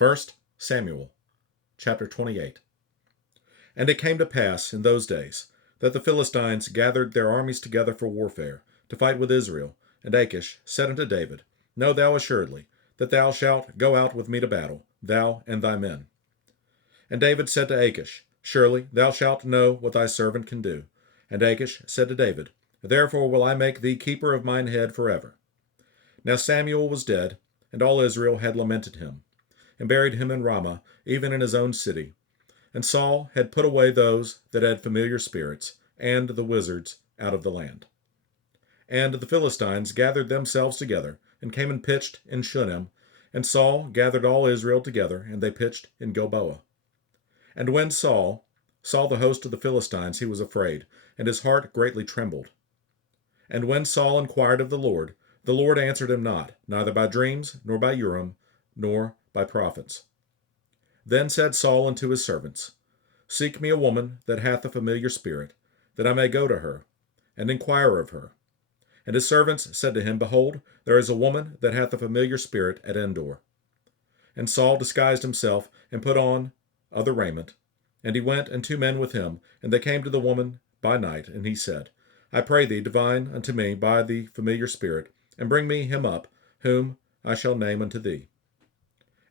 1 Samuel chapter 28. And it came to pass in those days that the Philistines gathered their armies together for warfare, to fight with Israel. And Achish said unto David, Know thou assuredly that thou shalt go out with me to battle, thou and thy men. And David said to Achish, Surely thou shalt know what thy servant can do. And Achish said to David, Therefore will I make thee keeper of mine head forever. Now Samuel was dead, and all Israel had lamented him, and buried him in Ramah, even in his own city. And Saul had put away those that had familiar spirits, and the wizards, out of the land. And the Philistines gathered themselves together, and came and pitched in Shunem. And Saul gathered all Israel together, and they pitched in Gilboa. And when Saul saw the host of the Philistines, he was afraid, and his heart greatly trembled. And when Saul inquired of the Lord answered him not, neither by dreams, nor by Urim, nor by prophets. Then said Saul unto his servants, Seek me a woman that hath a familiar spirit, that I may go to her, and inquire of her. And his servants said to him, Behold, there is a woman that hath a familiar spirit at En-dor. And Saul disguised himself, and put on other raiment. And he went, and 2 men with him, and they came to the woman by night. And he said, I pray thee, divine unto me by the familiar spirit, and bring me him up, whom I shall name unto thee.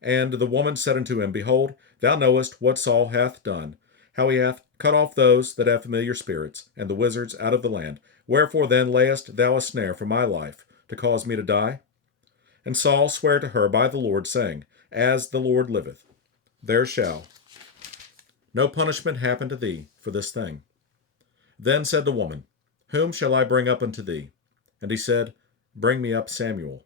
And the woman said unto him, Behold, thou knowest what Saul hath done, how he hath cut off those that have familiar spirits, and the wizards out of the land. Wherefore then layest thou a snare for my life, to cause me to die? And Saul sware to her by the Lord, saying, As the Lord liveth, there shall no punishment happen to thee for this thing. Then said the woman, Whom shall I bring up unto thee? And he said, Bring me up Samuel.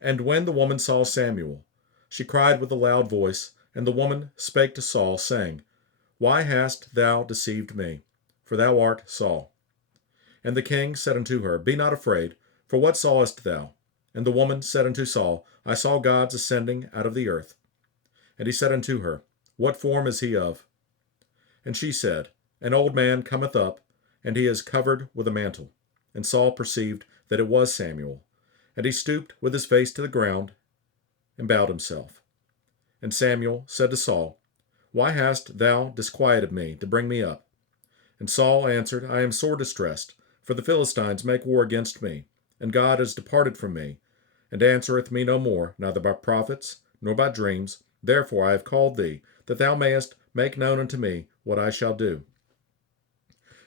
And when the woman saw Samuel, she cried with a loud voice, and the woman spake to Saul, saying, Why hast thou deceived me? For thou art Saul. And the king said unto her, Be not afraid, for what sawest thou? And the woman said unto Saul, I saw gods ascending out of the earth. And he said unto her, What form is he of? And she said, An old man cometh up, and he is covered with a mantle. And Saul perceived that it was Samuel. And he stooped with his face to the ground, and bowed himself. And Samuel said to Saul, Why hast thou disquieted me to bring me up? And Saul answered, I am sore distressed, for the Philistines make war against me, and God is departed from me, and answereth me no more, neither by prophets, nor by dreams. Therefore I have called thee, that thou mayest make known unto me what I shall do.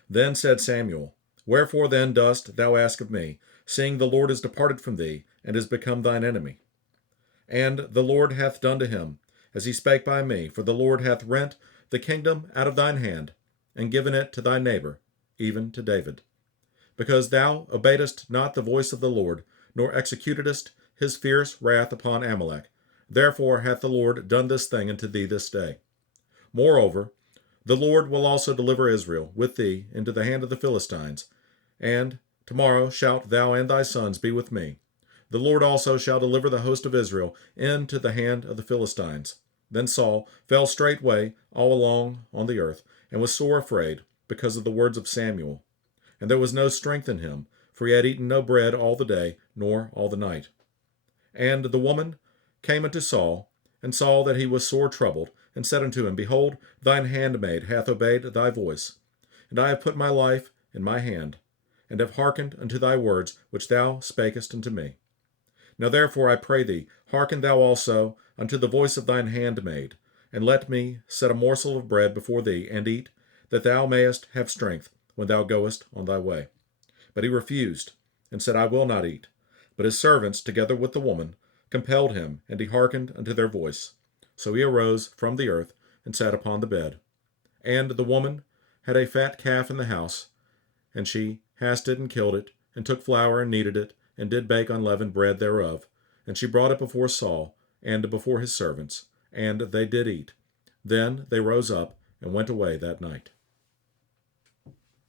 Then said Samuel, Wherefore then dost thou ask of me, seeing the Lord is departed from thee, and is become thine enemy? And the Lord hath done to him, as he spake by me, for the Lord hath rent the kingdom out of thine hand, and given it to thy neighbor, even to David. Because thou obeyedst not the voice of the Lord, nor executedst his fierce wrath upon Amalek, therefore hath the Lord done this thing unto thee this day. Moreover, the Lord will also deliver Israel with thee into the hand of the Philistines, and tomorrow shalt thou and thy sons be with me. The Lord also shall deliver the host of Israel into the hand of the Philistines. Then Saul fell straightway all along on the earth, and was sore afraid, because of the words of Samuel. And there was no strength in him, for he had eaten no bread all the day, nor all the night. And the woman came unto Saul, and saw that he was sore troubled, and said unto him, Behold, thine handmaid hath obeyed thy voice, and I have put my life in my hand, and have hearkened unto thy words which thou spakest unto me. Now therefore I pray thee, hearken thou also unto the voice of thine handmaid, and let me set a morsel of bread before thee, and eat, that thou mayest have strength when thou goest on thy way. But he refused, and said, I will not eat. But his servants, together with the woman, compelled him, and he hearkened unto their voice. So he arose from the earth, and sat upon the bed. And the woman had a fat calf in the house, and she hasted and killed it, and took flour and kneaded it, and did bake unleavened bread thereof. And she brought it before Saul, and before his servants, and they did eat. Then they rose up, and went away that night.